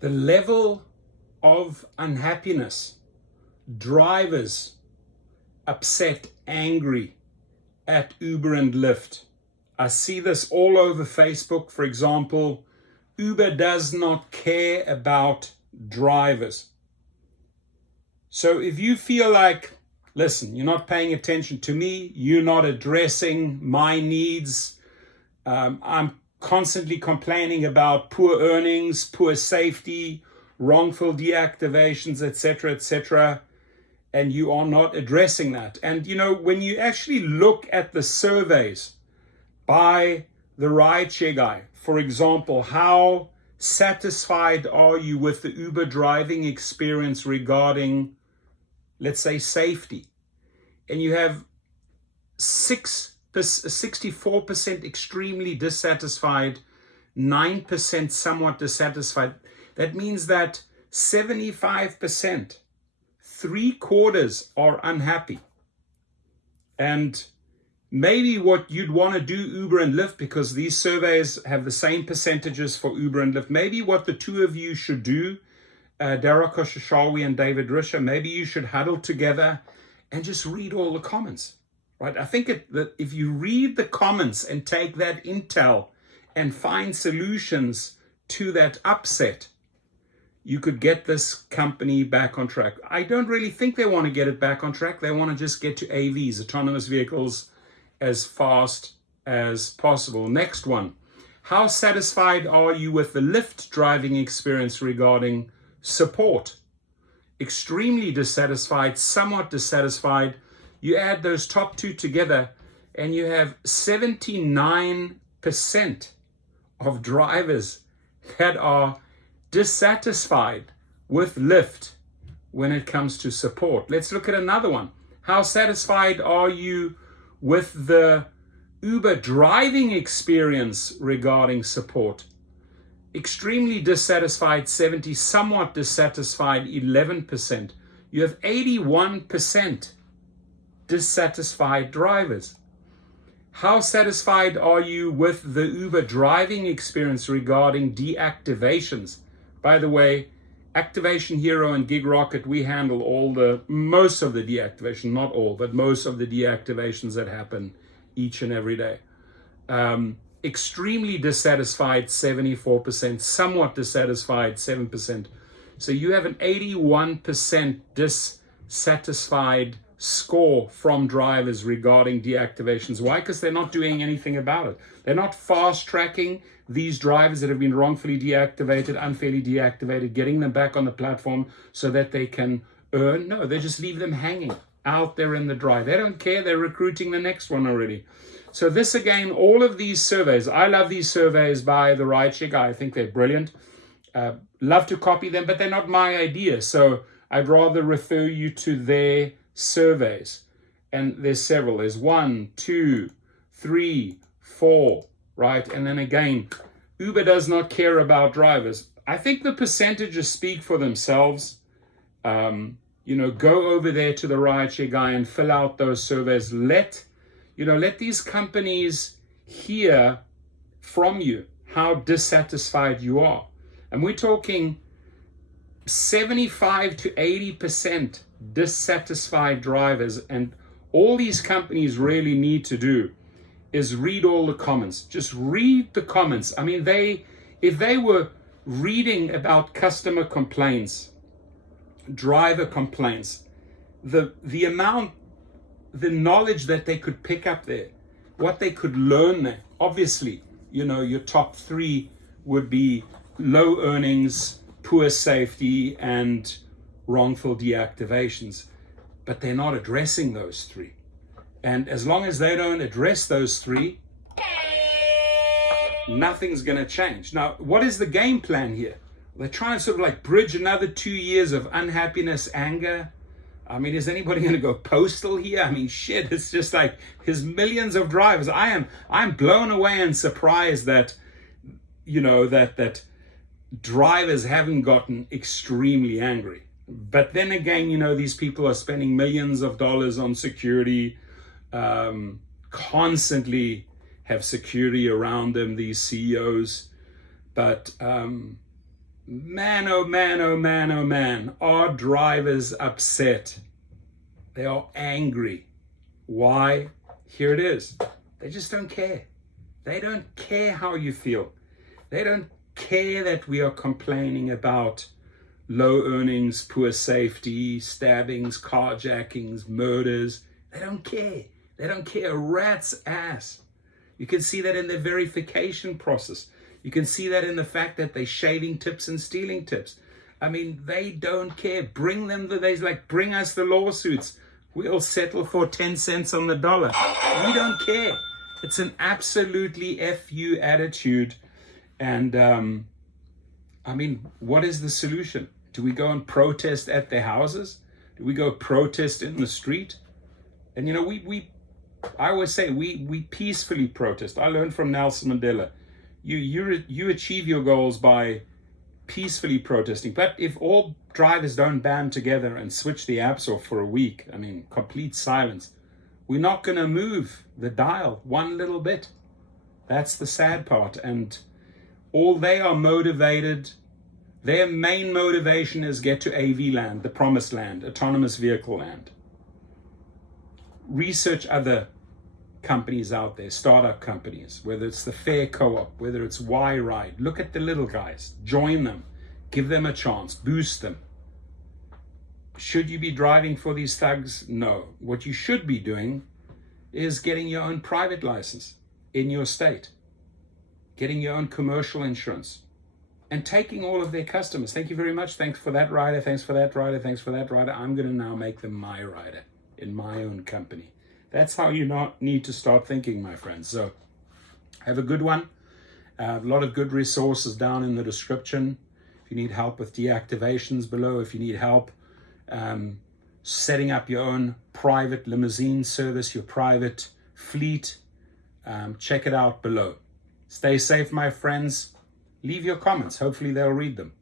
The level of unhappiness, drivers upset, angry at Uber and Lyft. I see this all over Facebook. For example, Uber does not care about drivers. So if you feel like, listen, you're not paying attention to me, you're not addressing my needs, I'm constantly complaining about poor earnings, poor safety, wrongful deactivations, etc., and you are not addressing that. And when you actually look at the surveys by the Rideshare guy, for example, how satisfied are you with the Uber driving experience regarding, let's say, safety? And you have 64% extremely dissatisfied, 9% somewhat dissatisfied. That means that 75%, 3/4 are unhappy. And maybe what you'd want to do, Uber and Lyft, because these surveys have the same percentages for Uber and Lyft, maybe what the two of you should do, Dara Koshashawi and David Risher, maybe you should huddle together and just read all the comments, right? I think that if you read the comments and take that intel and find solutions to that upset, you could get this company back on track. I don't really think they want to get it back on track. They want to just get to AVs, autonomous vehicles, as fast as possible. Next one. How satisfied are you with the Lyft driving experience regarding support? Extremely dissatisfied, somewhat dissatisfied. You add those top two together and you have 79% of drivers that are dissatisfied with Lyft when it comes to support. Let's look at another one. How satisfied are you with the Uber driving experience regarding support? Extremely dissatisfied, 70, somewhat dissatisfied, 11%. You have 81% dissatisfied drivers. How satisfied are you with the Uber driving experience regarding deactivations? By the way, Activation Hero and Gig Rocket, we handle most of the deactivation, not all, but most of the deactivations that happen each and every day. Extremely dissatisfied, 74%, somewhat dissatisfied, 7%. So you have an 81% dissatisfied score from drivers regarding deactivations. Why? Because they're not doing anything about it. They're not fast tracking these drivers that have been wrongfully deactivated, unfairly deactivated, getting them back on the platform so that they can earn. No, they just leave them hanging out there in the dry. They don't care. They're recruiting the next one already. So this, again, all of these surveys, I love these surveys by the Rideshare guy. I think they're brilliant. Love to copy them, but they're not my idea. So I'd rather refer you to their surveys. And there's several. There's 1, 2, 3, 4, right? And then again, Uber does not care about drivers. I think the percentages speak for themselves. Go over there to the Rideshare guy and fill out those surveys. Let these companies hear from you how dissatisfied you are. And we're talking 75 to 80% dissatisfied drivers. And all these companies really need to do is read all the comments. Just read the comments. I mean, if they were reading about customer complaints, driver complaints, the knowledge that they could pick up there, what they could learn there. Obviously, your top 3 would be low earnings, poor safety, and wrongful deactivations. But they're not addressing those 3. And as long as they don't address those 3, nothing's going to change. Now, what is the game plan here? They're trying to sort of bridge another 2 years of unhappiness, anger. I mean, is anybody going to go postal here? I mean, shit, it's just there's millions of drivers. I'm blown away and surprised that, that drivers haven't gotten extremely angry. But then again, these people are spending millions of dollars on security, constantly have security around them, these CEOs. But Man, oh man, oh man, oh man, are drivers upset? They are angry. Why? Here it is. They just don't care. They don't care how you feel. They don't care that we are complaining about low earnings, poor safety, stabbings, carjackings, murders. They don't care. They don't care a rat's ass. You can see that in their verification process. You can see that in the fact that they're shaving tips and stealing tips. I mean, they don't care. Bring them bring us the lawsuits. We'll settle for 10 cents on the dollar. We don't care. It's an absolutely FU attitude. And I mean, what is the solution? Do we go and protest at their houses? Do we go protest in the street? And I always say we peacefully protest. I learned from Nelson Mandela. You achieve your goals by peacefully protesting. But if all drivers don't band together and switch the apps off for a week, I mean, complete silence, we're not going to move the dial one little bit. That's the sad part. And all they are motivated, their main motivation is get to AV land, the promised land, autonomous vehicle land. Research other companies out there, startup companies, whether it's the Fair Co-op, whether it's Y-Ride. Look at the little guys, join them, give them a chance, boost them. Should you be driving for these thugs? No. What you should be doing is getting your own private license in your state, getting your own commercial insurance, and taking all of their customers. Thank you very much. Thanks for that rider. Thanks for that rider. Thanks for that rider. I'm going to now make them my rider in my own company. That's how you not need to start thinking, my friends. So have a good one. A lot of good resources down in the description. If you need help with deactivations, below. If you need help setting up your own private limousine service, your private fleet, check it out below. Stay safe, my friends. Leave your comments. Hopefully they'll read them.